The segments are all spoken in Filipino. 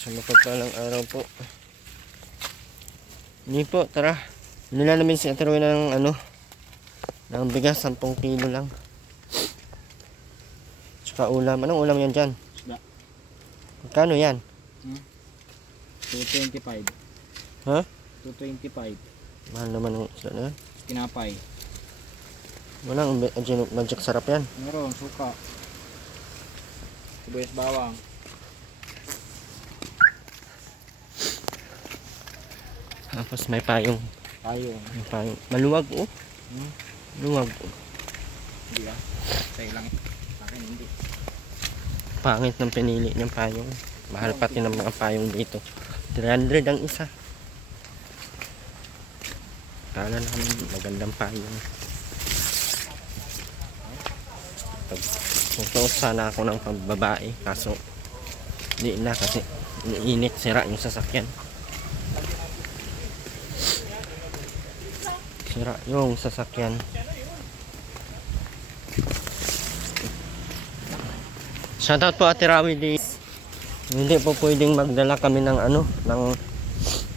Sa mapagpalang araw po. Hindi po, tara. Nila namin si Ate Rowena ng ng bigas, 10 kilo lang. Tsaka ulam. Anong ulam yan dyan? Isda. Magkano yan? 225. Ha? 225. Mahal naman ang isda na yan. Tinapay. Walang magic sarap yan. Meron, suka. Sibuyas bawang. Tapos may payong. Tayo. May payong. Maluwag oh. Luwag. Hindi ah. Sa'yo lang. Sa akin hindi. Pangit ng pinili ng payong. Mahal pati ng mga payong dito. 300 ang isa. Kala namin magandang payong. Tutuos sana ako ng pambabae. Kaso hindi na kasi iniinit, sira yung sasakyan. Sira yung sasakyan. Shoutout po Ate Rawi di. Hindi po pwedeng magdala kami ng ng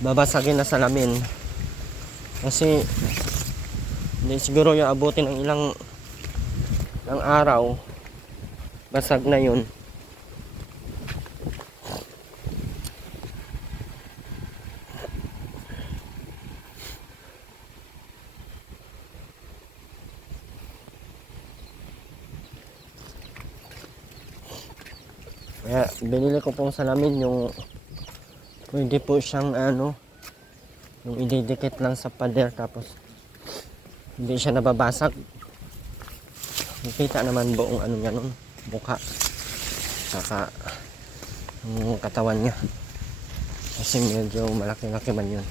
babasagin na salamin. Kasi hindi siguro yung abutin ng ilang araw. Basag na yun. Kaya binili ko pong salamin yung pwede po siyang yung ididikit lang sa pader tapos hindi siya nababasag. Nakita naman buong niya nun, mukha saka yung katawan niya kasi medyo malaki-laki man yun.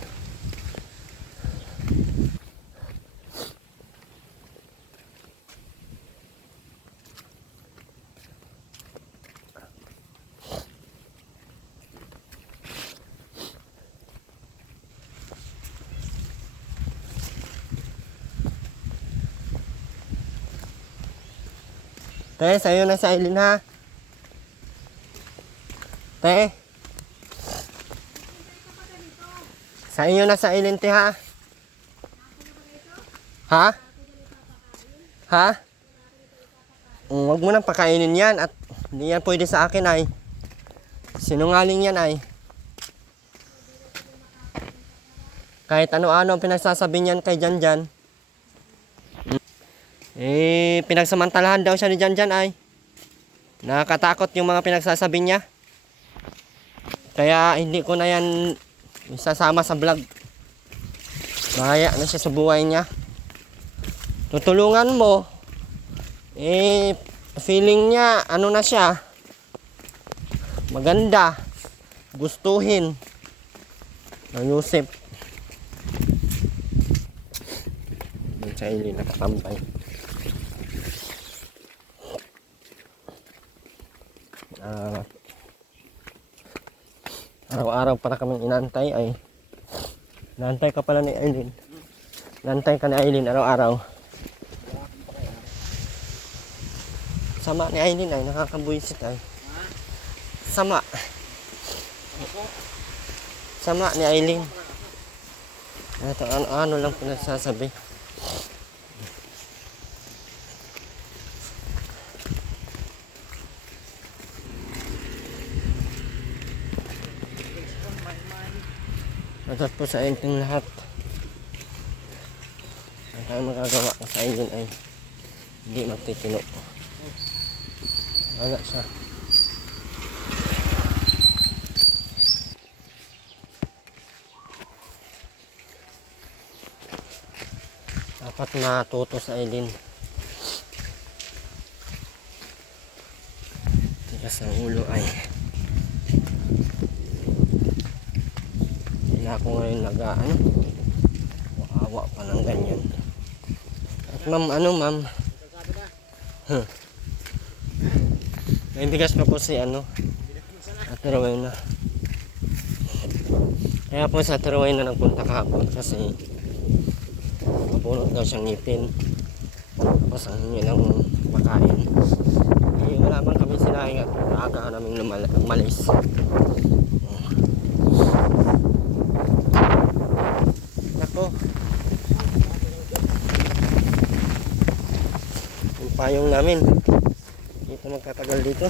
Te, sa'yo na sa Eileen ha. Te. Sa iyo na sa Eileen te ha. Ha? Ha? Huwag mo nang pakainin yan at hindi yan pwede sa akin ay. Sinungaling yan ay. Kahit ano-ano ang pinagsasabi niyan kay Janjan. Pinagsamantalahan daw siya ni Janjan ay. Nakakatakot yung mga pinagsasabi niya. Kaya hindi ko na yan isasama sa vlog. Bahaya na siya sa buhay niya. Tutulungan mo. Feeling niya, na siya. Maganda. Gustuhin. Ng Yusip. Yung sa ili nakatambay. Araw-araw para kaming inantay ay inantay ka pala ni Eileen. Inantay ka ni Eileen araw-araw. Sama ni Eileen ay nakakabuisit ay. Sama. Sama ni Eileen. Ito ano lang pinagsasabi. Matat po sa inting lahat. Ang tayo magagawa ko sa Eileen ay hindi magtitino. Wala siya. Dapat matuto sa Eileen. Tigas ang ulo ay. Ako ngayon awa pa ng ganyan. At ma'am, ma'am? May bigas pa po si Ate Rowena. Kaya po sa Ate Rowena nagpunta kahapon kasi mabunot daw siyang ngipin. Tapos ang hingi ng makain. wala man kami sinaing at aga namin umalis. Nako. Yung payong namin. Dito magtatagal dito.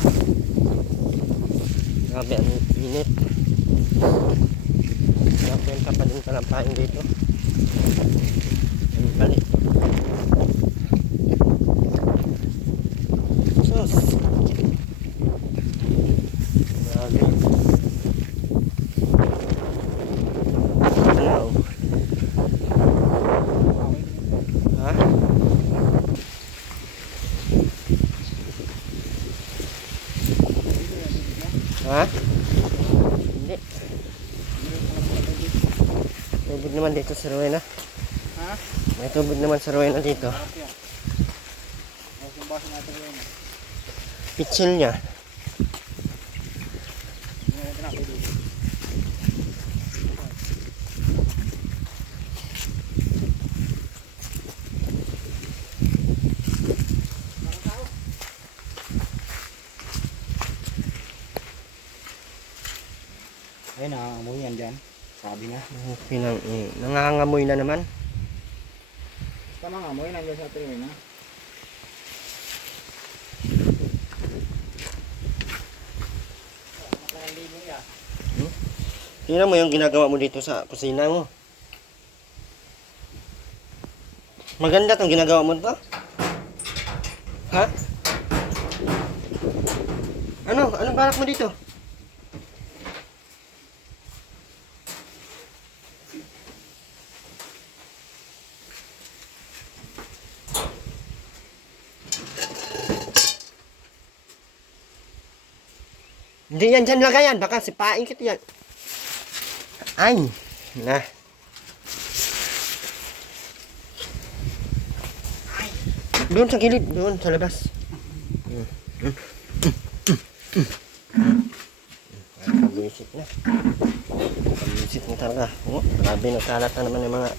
Grabe ang init. Grabe ang kapaling ka ng payong dito. Ang balik. Sus. Grabe. Hello. Ha? Ha? Hindi. Tubig naman dito sa Rowena. Ha? May tubig naman sa Rowena dito. Sarap yan. Ayos yung baso natin yun. Pitsil niya. Hindi na natin ako dito. Ayun na, amoy yan dyan. Sabi na. Nangangamoy na naman. Tama nga, amoy nandiyan sa atin na. Tingnan mo yung ginagawa mo dito sa kusina mo. Maganda tong ginagawa mo to. Ha? Ano? Anong balak mo dito? Hindi yan dyan lagayan. Baka sipain kita yan. Ay. Na. Doon sa gilid. Doon sa labas. Pag-visit na. Pag-visit na talaga. Oh, grabe nagkalat na naman yung mga...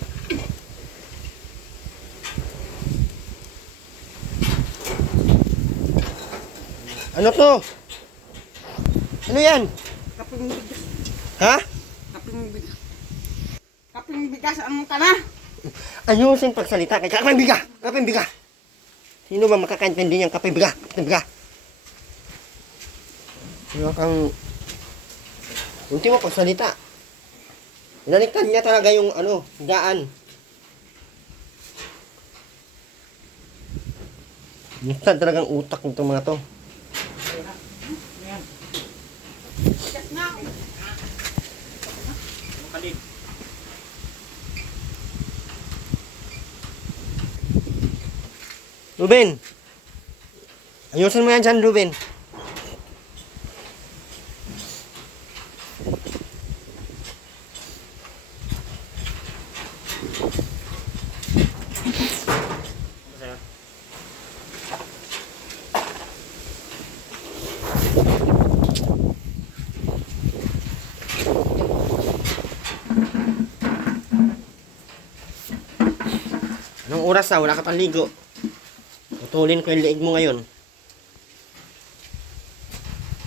Ano to? Ano yan? Kaping bigas. Ha? Kaping bigas. Kaping bigas ang ka na. Ayusin pagsalita kay kaping biga. Kaping biga. Sino ba makakaintindi niyang kaping biga? Kaping biga. Sino kang... Unti mo pagsalita. Inaliktad niya talaga yung ano, daan. Niktad talagang utak nitong mga to. Bigas na. Kalit. Ruben! Ayusin mo yan dyan, Ruben. Masaya. Anong oras na? Wala ka pang ligo. Putulin ko yung leeg mo ngayon.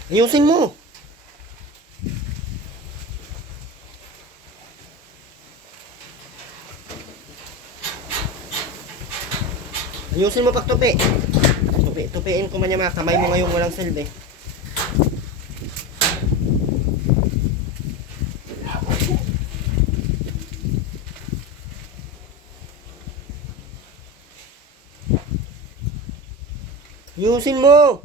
Ayusin mo! Ayusin mo pagtupi. Tupiin ko man yung mga kamay mo ngayong walang silbi. Ayusin mo!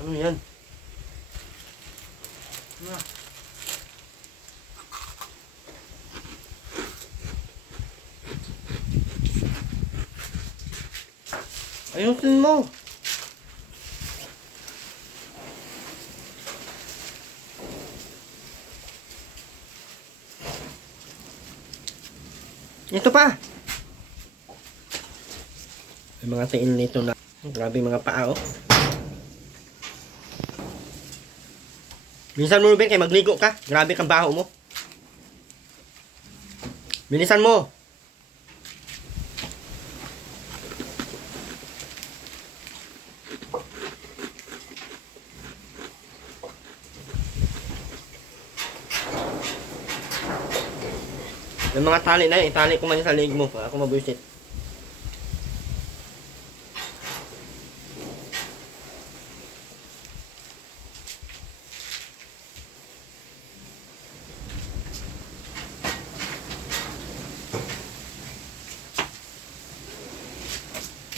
Ano yan? Ayusin mo! Ito pa! May mga tiin nito na. Grabe mga paa, oh. Bilisan mo, Ruben, kaya magligo ka. Grabe kang baho mo. Bilisan mo. Yung mga tali na yun, itali ko man yun sa leg mo. Ako mabuisit.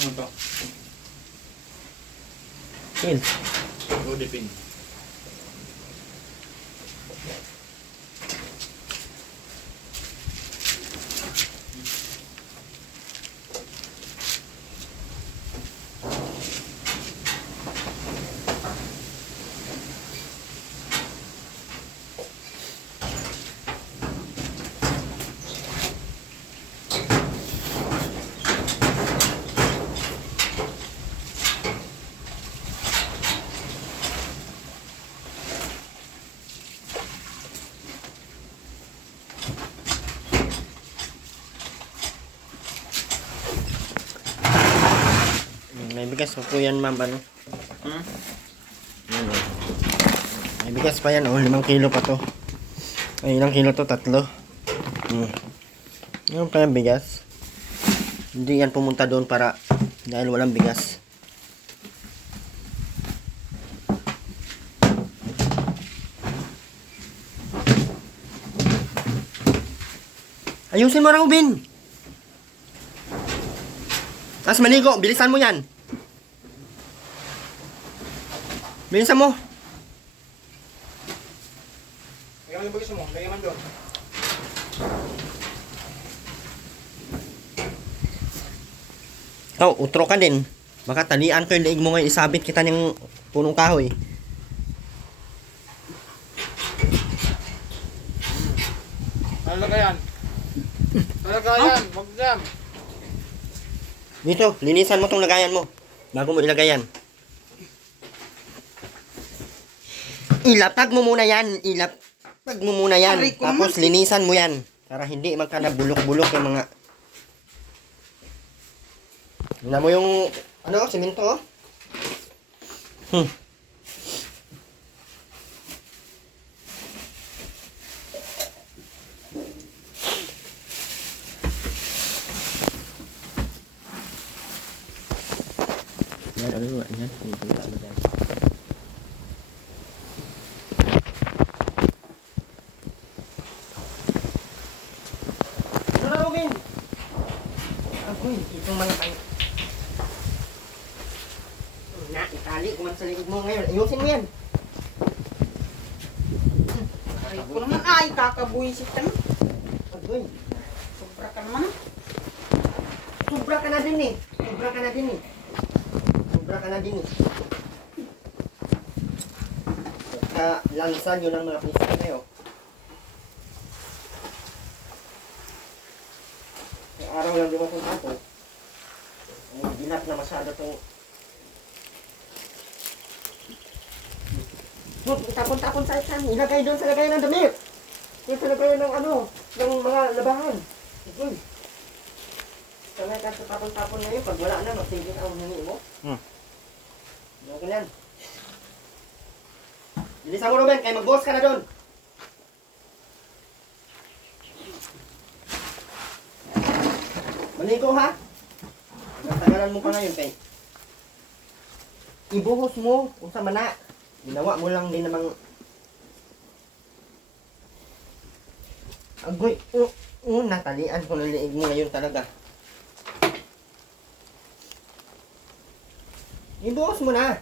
Ano to? Kill. Rodipin. May bigas pa po yan, ma'am. Ano? Hmm? Yan, oh. May bigas pa yan. Oh, 5 kilo pa to. Ay, ilang kilo to? 3. Yan pa yung bigas. Hindi yan pumunta doon para dahil walang bigas. Ayusin mo, Robin. Tapos maligo. Bilisan mo yan. Bilisan mo. Lagyan mo yung bagay mo. Lagyan mo doon. Ikaw, utro ka din. Baka talian ko yung leeg mo ngayon. Isabit kita ng punong kahoy. Ano lagayan? Ano lagayan? Wag dyan. Dito, linisan mo tong lagayan mo. Bago mo ilagay yan. Ilapag mo muna yan. Ilapag mo muna yan. Aray ko Tapos naman. linisan mo yan. Para hindi magkadabulok-bulok yung mga... Tignan mo yung... Ano? Simento, oh. Yan, ano ba? Yan. Ano na, Robin? Agoy, itong mga pang... Na, itali ko man sa likod mo ngayon. Ayusin mo yan. Aray ko naman. Ay, kakabuisit ka na. Agoy, Sobra ka naman. sobra ka na din eh. Sobra ka na din eh. Sobra ka na din eh. Pagka-lansan yun ang mga pista na yun. Yung araw lang dumating ako. Ang ginap na masyado itong... Tapon-tapon sa isan. Ilagay doon sa lagayan ng damit. Yung sa lagayan ng ano, ng mga labahan. Agoy. Sanay ka sa tapon-tapon na yun. Pag wala na, magsigil ang hingi mo. Okay lang. Bilisan mo, Ruben, kaya mag-boss ka na doon. Maligo, ha? Natagalan mo pa ngayon, kay. Ibuhos mo kung sa mana. Ginawa mo lang din namang... Agoy, natalian ko ng liig mo ngayon talaga. Ibuhos mo na.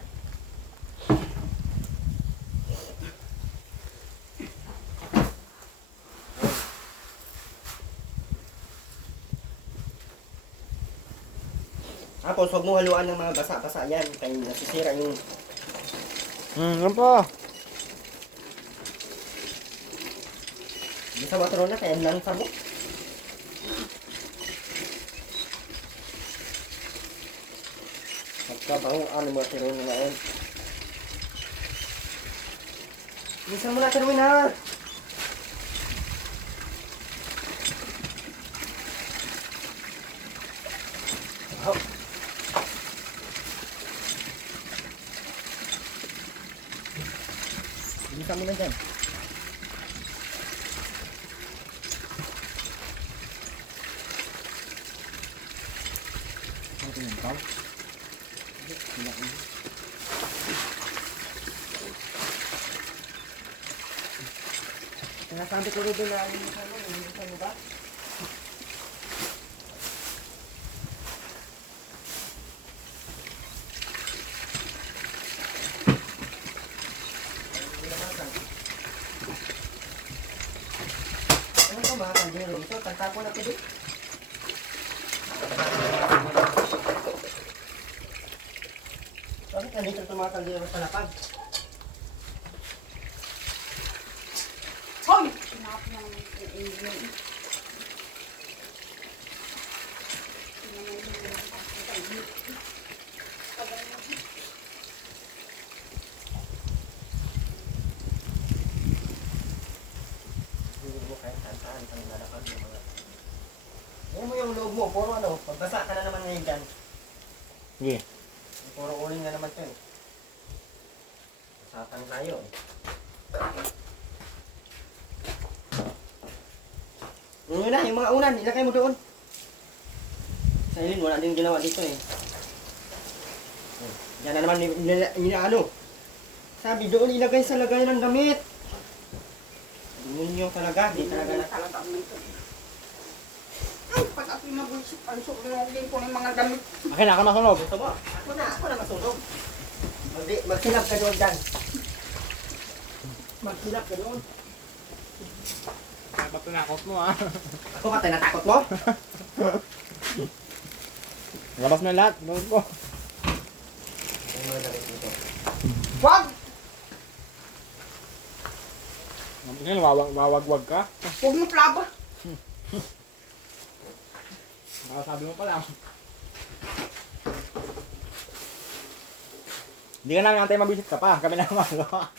Tapos huwag mo haluan ng mga basa-basa yan. Kaya nasisira yung... Ano pa? Hindi sa matro na, kaya lang sabok. Magkabang ano mga tiro na ngayon. Bisa mo na tiruin ha. Oh. Bisa mo na dyan. Sinasabi ko rin na linisan mo ba? Ano ito mga kaldero? Ito, tagtapo na ito din. Bakit nandito ito mga kaldero sa lapag? Hoy! Pinap na naman yung ingin. Hindi mo kahit saan-saan kang lalakad yung mga... Yan mo yung loob mo, puro ano, pagbasa ka na naman ngayon dyan. Sige. Puro uling na naman ito eh. Pasatan tayo eh. Yung na, yung mga unan, ilagay mo doon. Sa ilin, wala din ginawa dito eh. Yan na naman ano. Sabi doon ilagay sa lagay ng gamit. Munyo talaga, di talaga na. Talaga ang ito. Ay, pag ako'y mabulsip, ang sukulogin ko ng mga gamit. Akin na ako nasunog. Gusto mo? Ako na masunog. Magsilap ka doon dyan. Magsilap ka doon. Dapat tinakot mo ah. Ako ka, tinatakot mo? Labas mo yung lahat. Labas ko. Wag! Ngayon, wawagwag ka. Huwag mo plaba. Baka sabi mo pa lang. Hindi ka namin antay mabisit ka pa. Kami na magawa.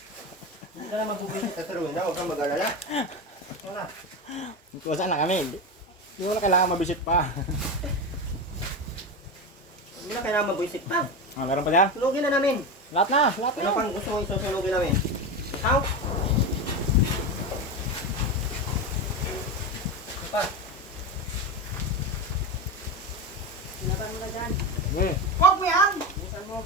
Hindi ka na magbubisit at tuloy na, huwag kang mag-alala. Wala. Kusan na kami. Hindi mo na kailangan mabisit pa. Hindi na kailangan mabuisit pa. Ah, meron pa dyan? Sunugin na namin. Lahat na. Lahat Ano na. pang gusto mo isusunugin namin? How? Ano pa? Sinaban mo na dyan. Okay. Huwag mo yan! Busan mo.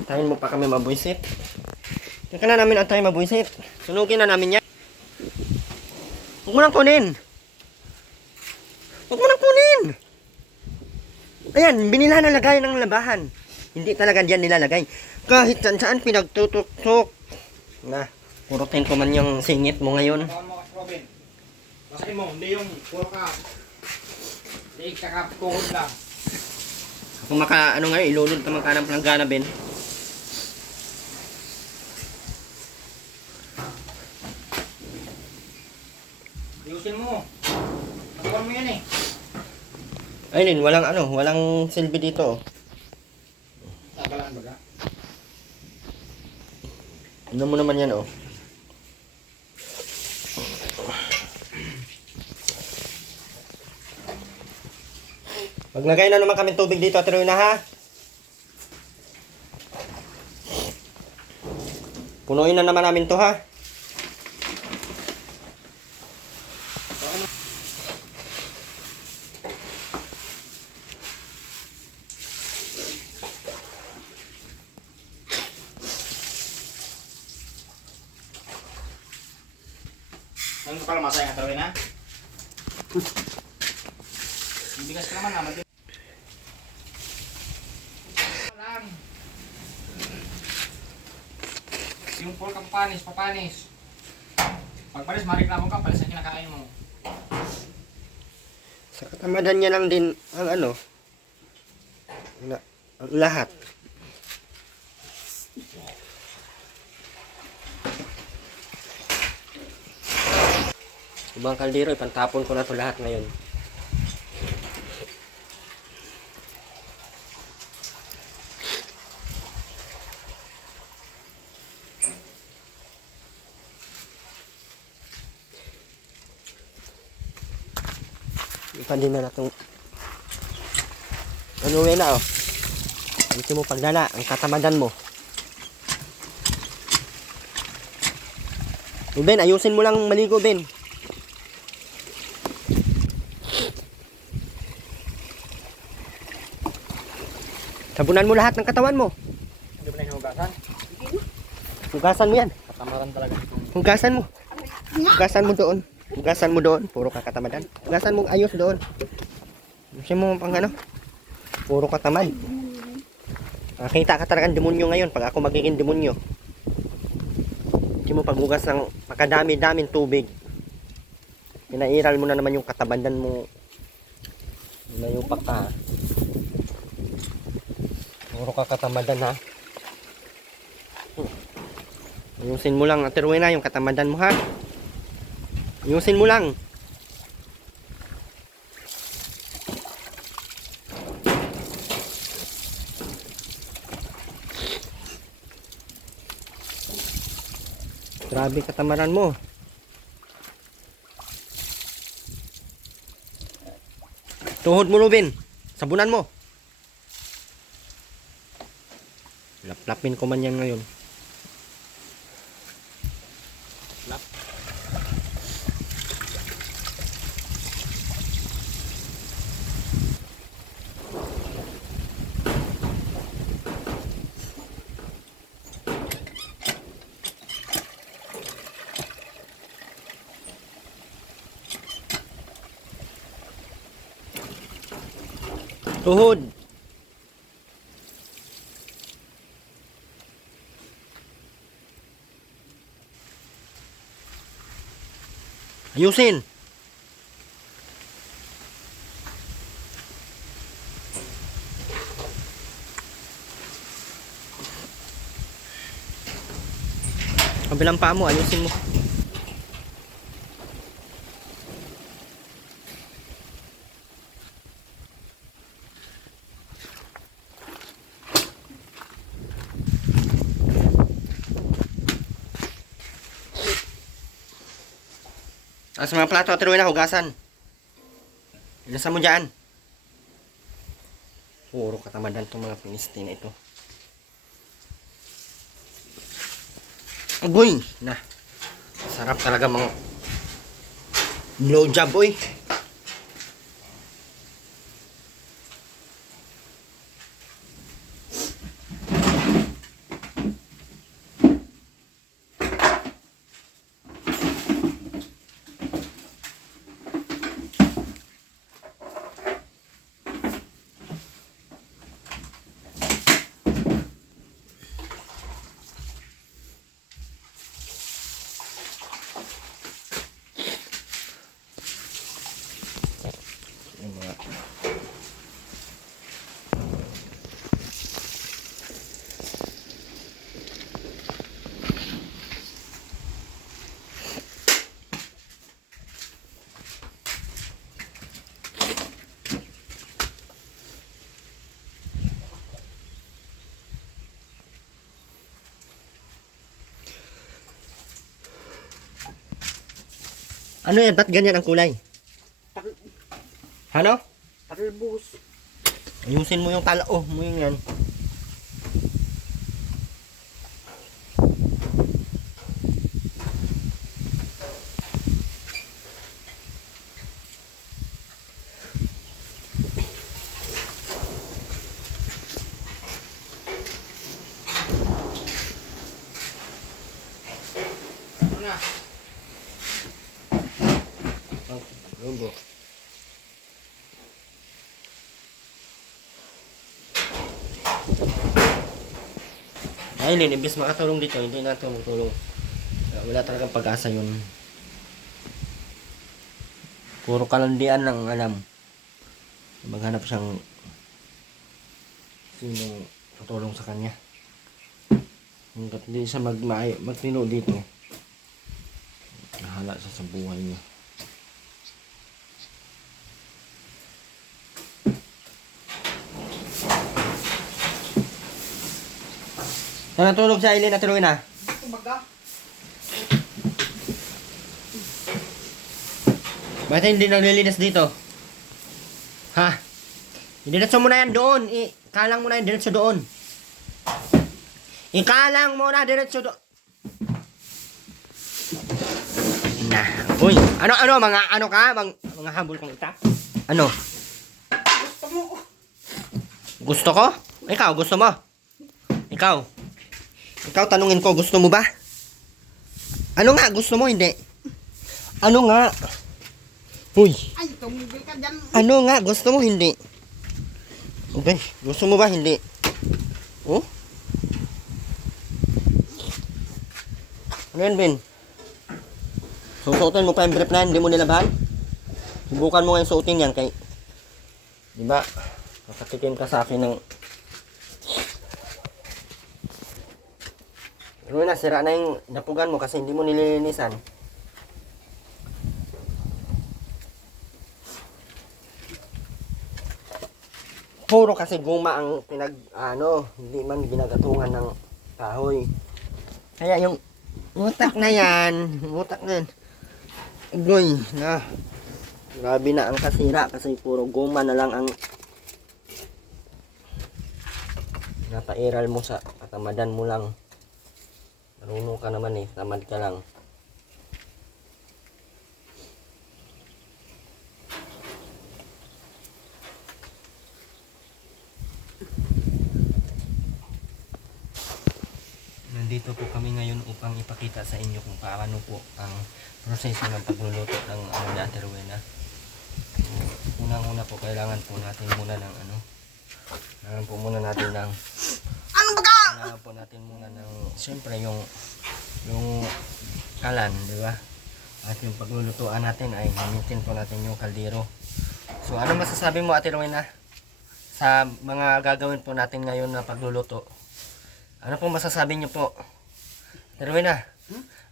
Antayin mo pa kami mabuisit. Teka na namin antayin mabuisit. Sunugin na namin yan. Huwag mo nang kunin. Huwag mo nang kunin. Ayan, binila na lagay ng labahan. Hindi talaga diyan nilalagay. Kahit saan pinagtutok-tok. Na, purutin ko man yung singit mo ngayon. Baka mo kasi Robin. Basahin mo. Hindi yung puro ka. Hindi kakapukod lang. Kung maka, ano ngayon, ilulod ka maka ng planggana, Ben. Ayusin mo. Patukan mo yan eh. Ayun, walang silbi dito. Tabalan baga. Ano mo naman yan, oh. Maglagay na naman kami tubig dito, Ate Rowena, ha? Punuin na naman namin to, ha? Ano ka pala masaya ka na? Bibigas ka naman naman. Lang. Yung pol kang papanis. Pagpalis, mareklamo ka, palis ang kinakain mo. Sa katamadan niya lang din ang ano, ang lahat. Ibang kaldero, ipantapon ko na to lahat ngayon. Ipandin na itong ano na oh. Dito mo pagdala, ang katamadan mo. Ben, ayusin mo lang maligo, Ben. Sabunan mo lahat ng katawan mo. Hindi ba na hinugasan? Hugasan mo yan. Katamaran talaga itong... Hugasan mo. Hugasan mo doon. Hugasan mo doon. Puro kakatamadan. Hugasan mo ayos doon. Gusto mo pang ano? Puro katamad. Nakita ka talagang demonyo ngayon pag ako magiging demonyo. Hindi mo paghugas ng makadami-daming tubig. Pinairal mo na naman yung katabandan mo. Mayupak ka ha. Puro ka katamadan ha. Ayusin mo lang, Ate Rowena, yung katamadan mo ha. Ayusin mo lang. Grabe katamaran mo. Tuhod mo, Ruben. Sabunan mo. Laplapin ko man yan ngayon. Lap. Tuhod. Ayusin. Kabilang paa mo, ayusin mo. Sa mga plato at na hugasan. Ilasan mo dyan. Puro katamadan itong mga pinistin na ito. Agoy! Na. Sarap talaga mga blowjob, oy. Yung mga ano yan? Ba't ganyan ang kulay? Ano? Talbos. Ayusin mo yung talao mo yung yan. Ano na? Lumbo. Ayun, imbes makatulong dito, hindi na tumutulong. Wala talagang pag-asa yun. Puro kalandian lang alam. Maghanap siyang sino tutulong sa kanya. Hanggat hindi siya magtino dito, nahala siya sa buhay niya. Natulog sa Aileen at Rowena. Kumbaga. Bakit hindi naglilinis dito? Ha? Diretso mo na yan doon. Ikalang mo na yan diretso doon. Ikalang mo na diretso doon. Na. Uy. Ano, mga ano ka? Mga habol kang ita? Ano? Gusto mo. Gusto ko? Ikaw, gusto mo? Ikaw. Ikaw, tanungin ko, gusto mo ba? Ano nga, gusto mo, hindi? Ano nga? Uy, Ay, tumigil ka dyan. ano nga, gusto mo, hindi? Okay, gusto mo ba, hindi? Oh? Ano yan, Ben? Susuotin mo pa yung brief na yan, hindi mo nilabahan? Subukan mo ngayon suotin yan kay... Diba? Nakatikim ka sa akin ng... Ano na, sira na yung dapugan mo kasi hindi mo nililinisan. Puro kasi guma ang hindi man ginagatungan ng kahoy. Kaya yung utak na yan, agoy na. Grabe na ang kasira kasi puro guma na lang ang napairal mo sa katamadan mo lang. Marunong ka naman eh, tamad ka lang. Nandito po kami ngayon upang ipakita sa inyo kung paano po ang proseso ng pagluluto ng ni Ate Rowena. Unang-una po kailangan po natin muna ng kailangan po muna natin ng siyempre yung kalan, di ba? At yung paglulutuan natin ay gamitin po natin yung kaldero. So ano masasabi mo, Ate Rowena, sa mga gagawin po natin ngayon na pagluluto? Ano pong masasabi niyo po? Ate Rowena,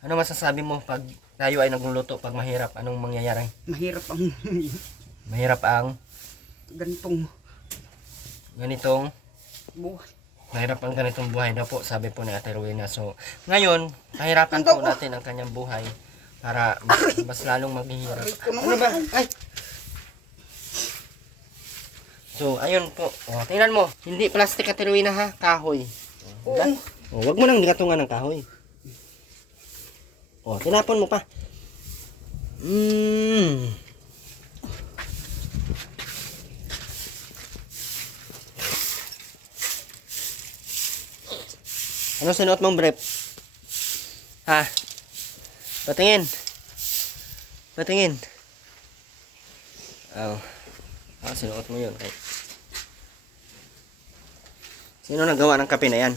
ano masasabi mo pag tayo ay nagluluto, pag mahirap, anong mangyayari? Mahirap ang ganitong buhay. mahirap ang ganitong buhay na po, sabi po ni Ate Rowena. So, ngayon, pahirapan po natin ang kanyang buhay para mas lalong maghihirap. Ano ba? Ay! So, ayun po. O, tingnan mo. Hindi plastic, Ate Rowena, ha? Kahoy. O, diba? O, wag mo nang gatungan ng kahoy. O, tinapon mo pa. Ano sinuot mong brief? Ha? Patingin. Patingin. Sinuot mo yun. Okay. Sino nagawa ng kape na yan?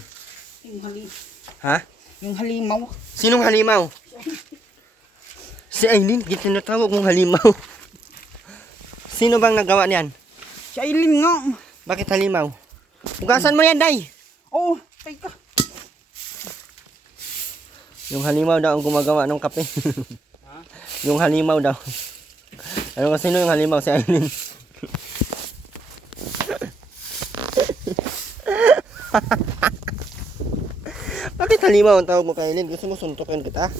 Ha? Yung halimaw. Sinong halimaw? Si Aileen, tinatawag mong halimaw. Sino bang nagawa niyan? Si Aileen nga. Bakit halimaw? Ugasan mo yan, Day! Oo, teka. Yung halimaw daw ang gumagawa ng kape. Yung halimaw daw. Ano kasi sino yung halimaw? Si Aileen. Bakit halimaw ang tawag mo kay Aileen? Gusto mo suntukin kita?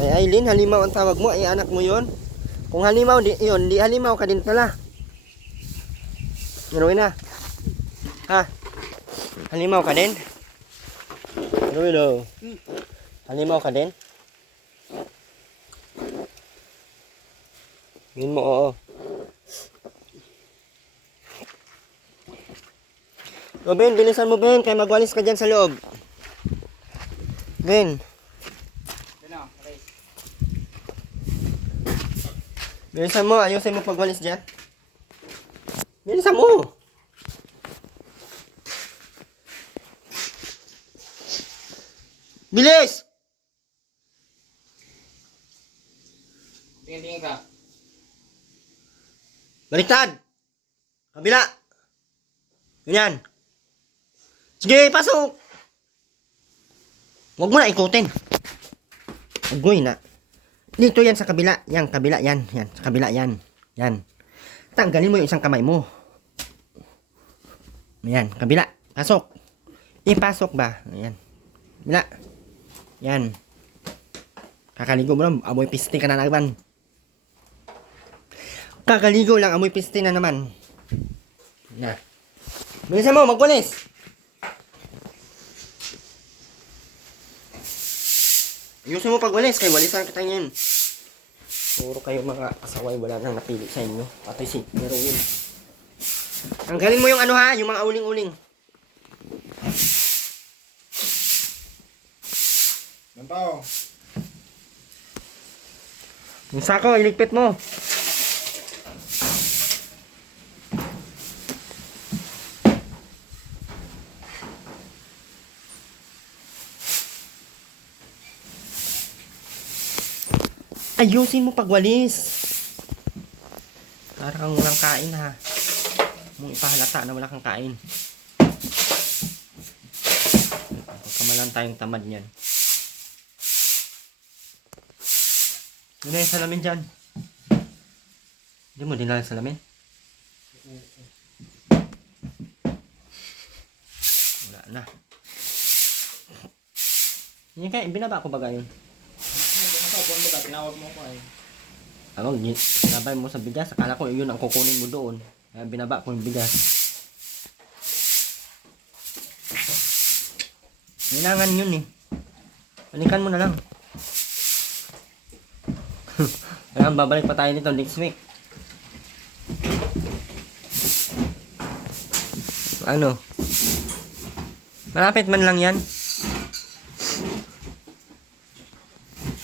Kay Aileen, halimaw ang tawag mo? Ay, anak mo yon. Kung halimaw, di halimaw ka din pala. Gano'n na. Ha? Halimaw ka din? Hello. Halimaw ka din? Yun mo, oo. O Ben, bilisan mo Ben, kaya magwalis ka dyan sa loob. Ben. Bilisan mo, ayusin mo pagwalis dyan. Bilisan mo. Bilis! Tingin ka. Baliktad! Kabila! Ganyan. Sige, pasok! Huwag mo na ikutin. Agoy na. Dito yan sa kabila. Yan, kabila yan. Yan, sa kabila yan. Yan. Tanggalin mo yung isang kamay mo. Yan, kabila. Pasok. Ipasok ba? Yan. Kabila. Yan. Kakaligo mo lang, amoy piste ka na naman. Kakaligo lang, amoy piste na naman. Yan. Bilisan mo, magwalis. Ayusin mo pagwalis, kay walisan kita ngayon. Puro kayo mga kasaway, wala nang napili sa inyo. Pati si Meron. Tanggalin mo yung ano ha, yung mga uling-uling. Ganito. Yung sako, iligpit mo. Ayusin mo pagwalis. Para kang walang kain ha. Mong ipahalata na wala kang kain. Pagkamalan tayong tamad niyan. Yun na yung salamin dyan. Hindi mo dinala yung salamin? Wala na. Yan kaya, binaba ko ba yun? Tinawag mo ko eh. Ano, binaba mo sa bigas. Akala ko yun ang kukunin mo doon. Kaya binaba ko yung bigas. Kailangan yun eh. Balikan mo na lang. Kailangan babalik pa tayo nito next week. Ano? Malapit man lang yan.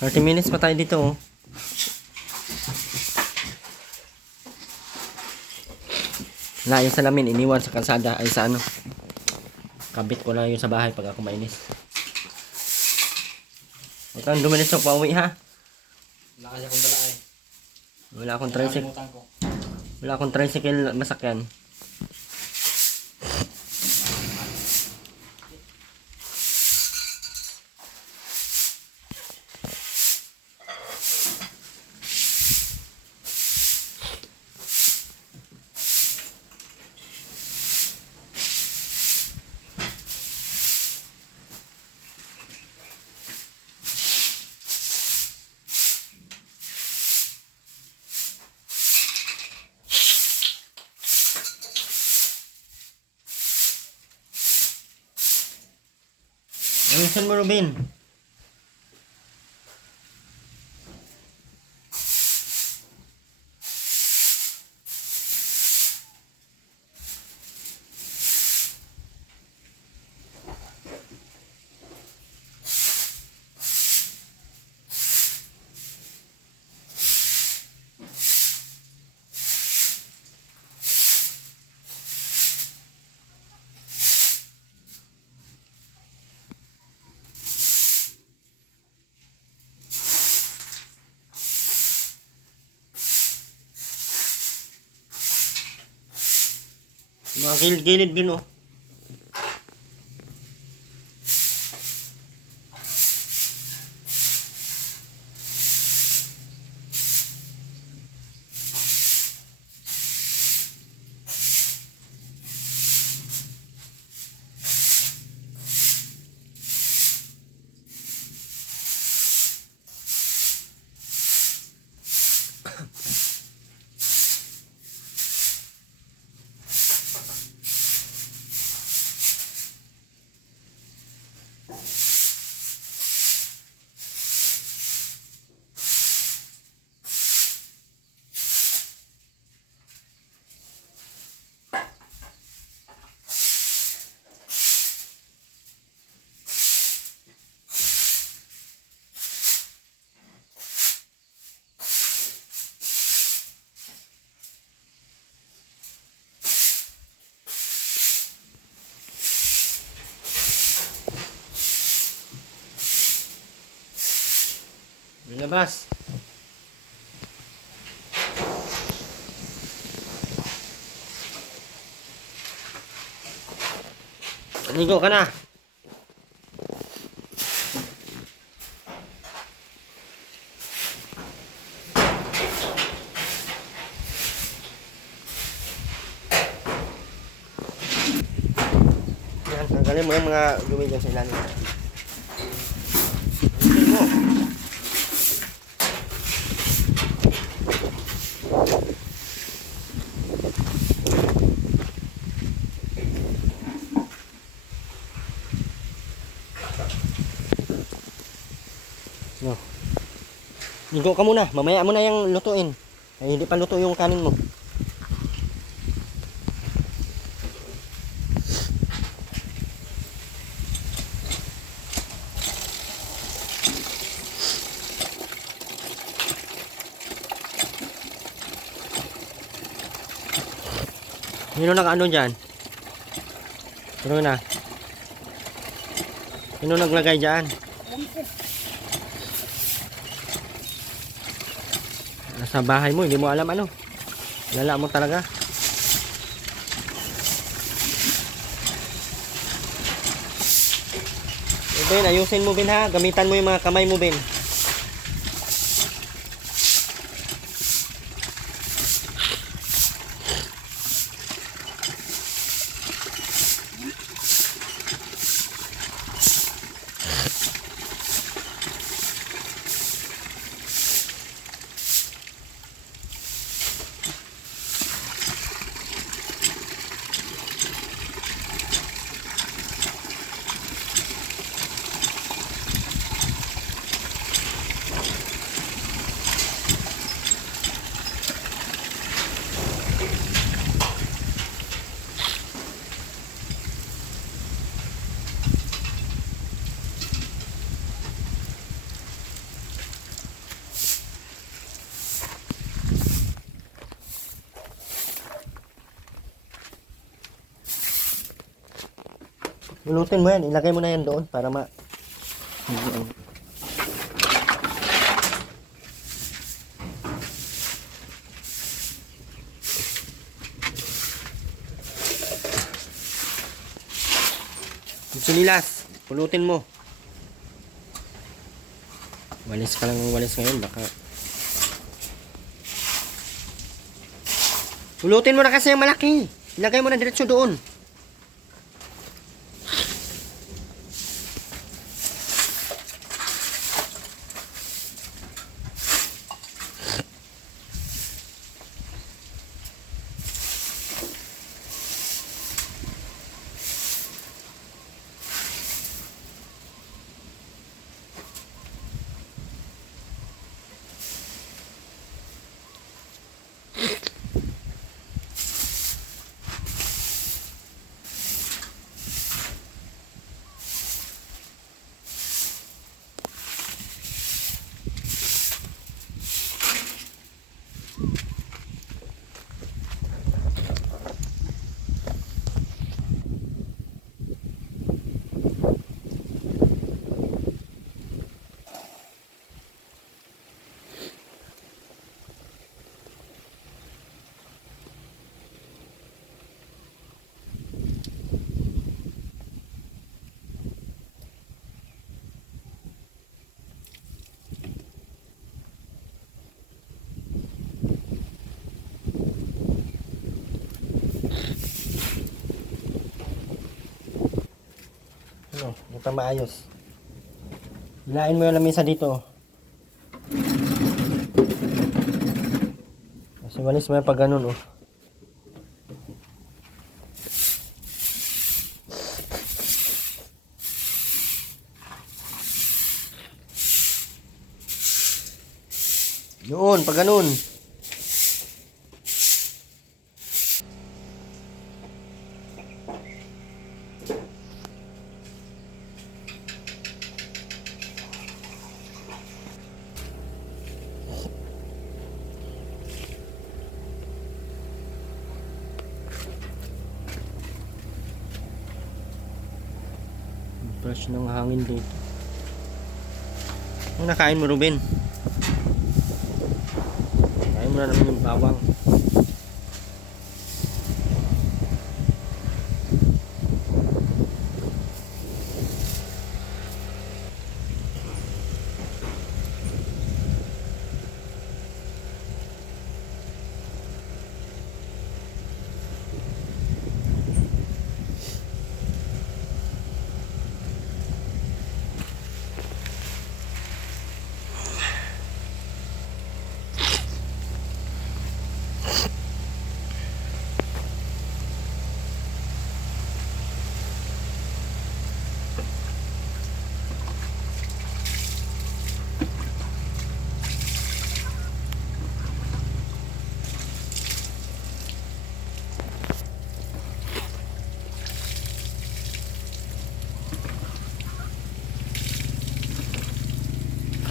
30 minutes pa tayo dito oh. Wala yung salamin, iniwan sa kalsada ay sa ano. Kabit ko lang yun sa bahay pag ako mainis. Huwag kang dumilis pa pauwi ha. Wala kasi akong dala eh. Wala akong tricycle. Nakalimutan ko. Wala akong tricycle masakyan. Ayusin mo, Ruben. Mga gilid-gilid din oh. Labas. Ligo ka na. Yan, tanggalin mo yung mga dumi dyan sa ilalim. Tanggalin mo. No. Ligo ka muna. Mamaya mo na yung lutuin. Ay, hindi pa luto yung kanin mo. Sino naka-ano dyan? Sino na? Sino naglagay dyan? Nasa bahay mo, hindi mo alam ano. Lala mo talaga. Ben, ayusin mo Ben ha. Gamitan mo yung mga kamay mo Ben. Lulutin mo yan. Ilagay mo na yan doon para ma... Sinilas. Pulutin mo. Walis ka lang ng walis ngayon. Baka... Pulutin mo na kasi yung malaki. Ilagay mo na diretso doon. Ano, ito maayos. Hilain mo yung lamisa dito. Kasi walis mo yung pag ganun, oh. Yun, pag ganun. Fresh ng hangin dito. Ang nakain mo, Ruben? Kain mo na naman yung bawang.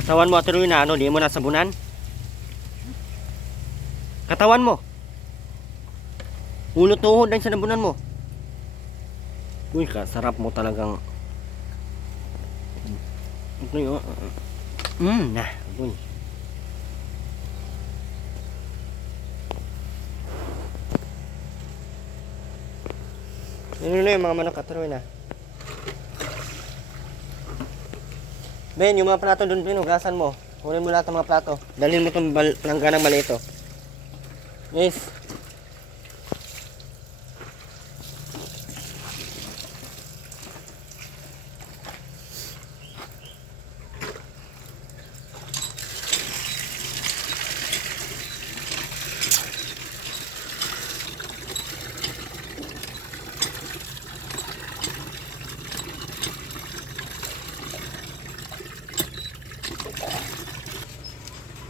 Katawan mo, Ate Ruina, ano, di mo nasabunan? Katawan mo. Hulot tuhod lang sa nabunan mo. Uy, sarap mo talagang. Ito yun. Nah. Uy. Yun yung mga manok katuloy na. Ben, yung mga plato doon, Ben, hugasan mo. Kunin mo lahat ng mga plato. Dalhin mo itong pelangganang maliit, oh. Yes.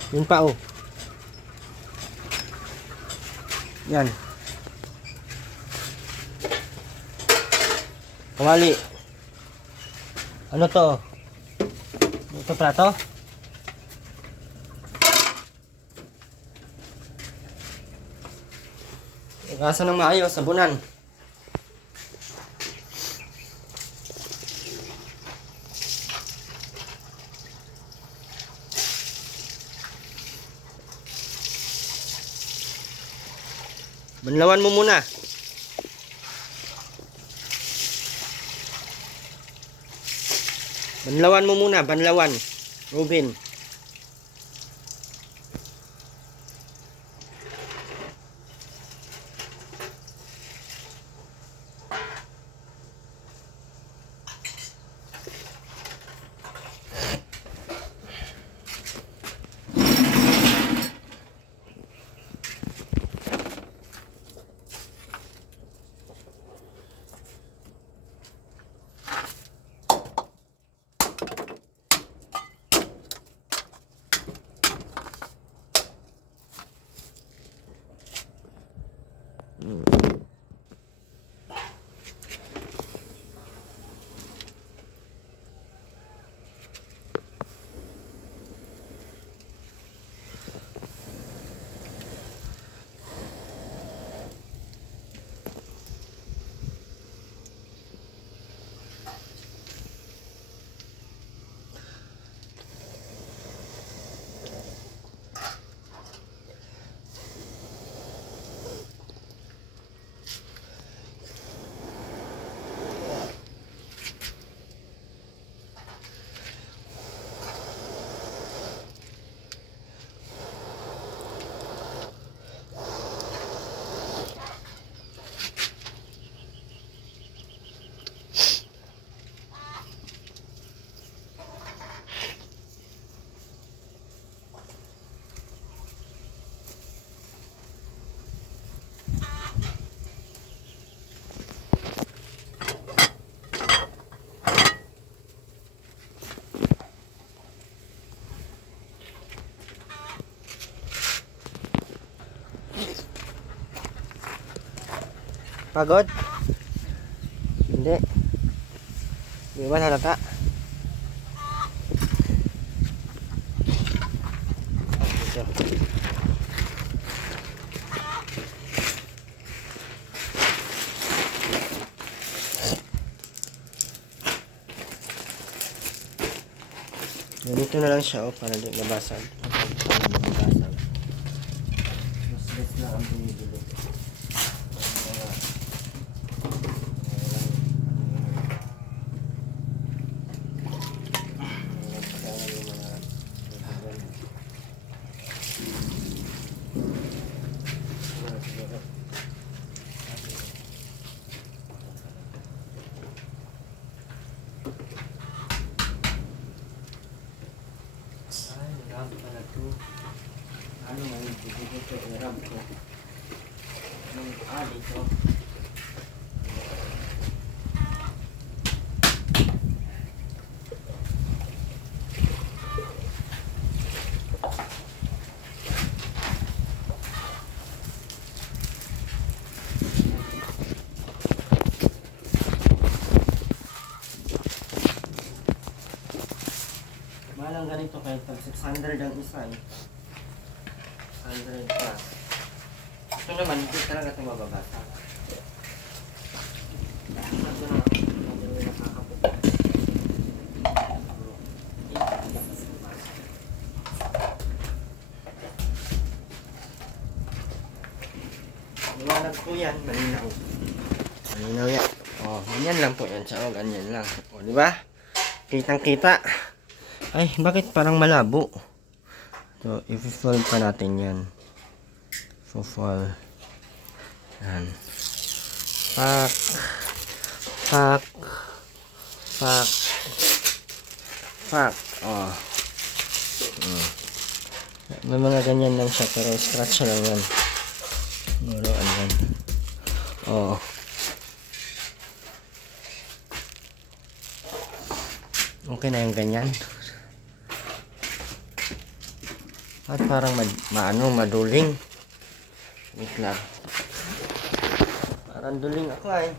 Yun pa, oh. Yan. Kawali. Ano to? Ito plato? Igasa ng maayos, sabunan. Banlawan mo muna. Banlawan mo muna, banlawan. Ruben. Pagod? Hindi. Di ba halata? Dito. Ganito na lang siya, oh, para di mabasag. Mabasag. Mas best na ang binibili. Ano nga yung dito irab ko yung dito malang ganito kayo pag 600 ang isa eh 100 plus. Ito naman, hindi talaga ito mababasa. Liwanag po yan, malinaw. Malinaw yan. Oh, ganyan lang po yan siya. Oh, ganyan lang. Oh, di ba? Kitang-kita. Ay, bakit parang malabo? So, i-fold pa natin yan. So, fold. Yan. Pak. Pak. Pak. Pak. Oh. May mga ganyan lang siya, pero scratch lang yan. Nuruan yan. Oh. Okay na yung ganyan. At parang maduling. Wait lang. Parang duling ako ay.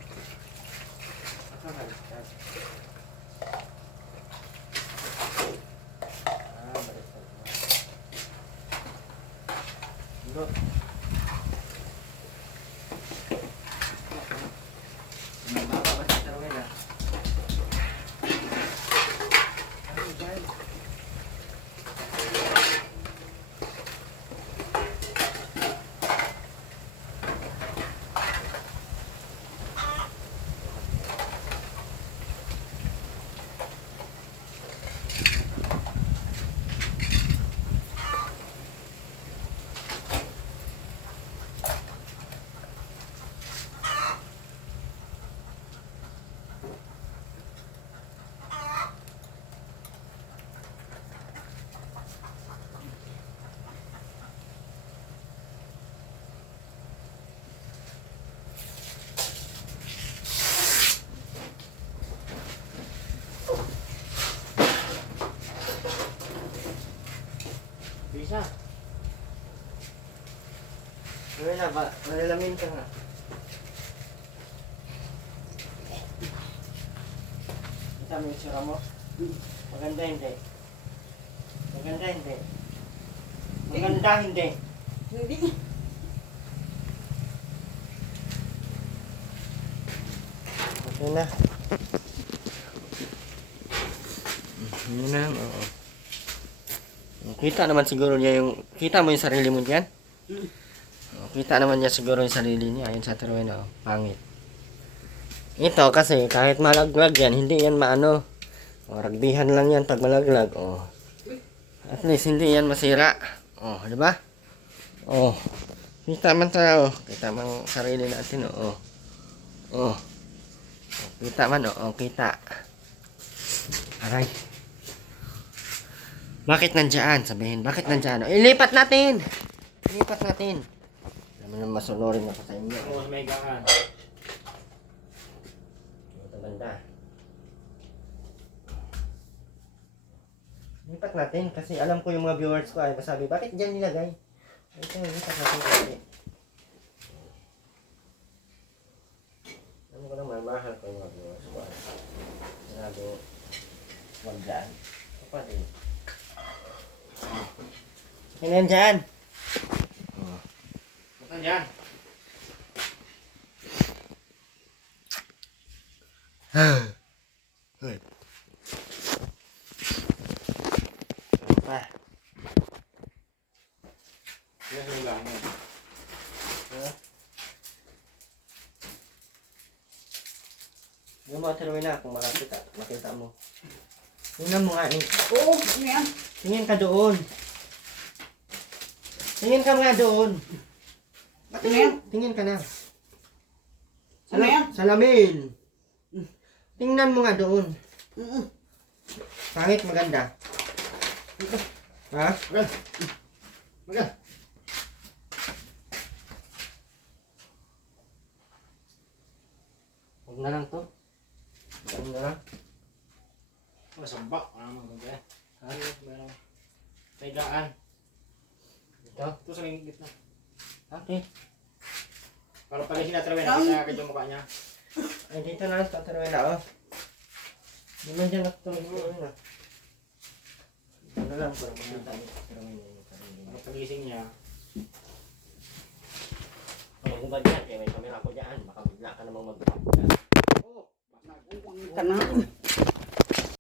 Bisa. Wala ba? Malalamin ka nga. Kita mo yung sira mo? Maganda hindi? Maganda hindi? Maganda hindi? Hindi. Okay na. Yun na, oo. Kita naman siguro niya yung... Kita mo yung sarili mo dyan? Kita naman niya siguro yung sarili niya. Ayun sa turuin, oh. Pangit. Ito kasi kahit malaglag yan, hindi yan maano. O, ragbihan lang yan pag malaglag. Oh. At least hindi yan masira. Oh, di ba? Oh. Kita man tayo. Kita man sarili natin, oh. Oh. Kita man, oh. Kita. Aray. Bakit nandyan? Sabihin, bakit nandyan? Ilipat natin! Ilipat natin. Alam mo naman masunurin ako sa inyo. Oo, may gaan. Ito banda. Ilipat natin kasi alam ko yung mga viewers ko ay masabi, bakit dyan nilagay? Ito, ilipat natin kasi. Alam ko naman, mahal ko yung mga viewers ko. Sinabi, wag dyan. Kapag din. Yan dyan. Saan yan? Hoy. Pa. Yan yung lang yan. Yung mga tiruin na kung makita mo. Tingnan mo nga eh. Oo, ano yan? Tingin ka doon. Tingin ka nga doon. Ano yan? Tingin ka na. Ano yan? Salamin. Tingnan mo nga doon. Mm-mm. Pangit maganda. Ha? Magal. Huwag na lang to. Huwag na lang. Masamba. Ano mo ba? May gaan. Ito. Ito sa may gitna. Okay. Para palisin natin rin. Nakakakit yung mukha niya. Ay, dito na lang tataruin na, oh. Di man dyan natutulog na. Ito na lang para makita niyo. Tataruin niyo yung sarili niyo. Para palising niya.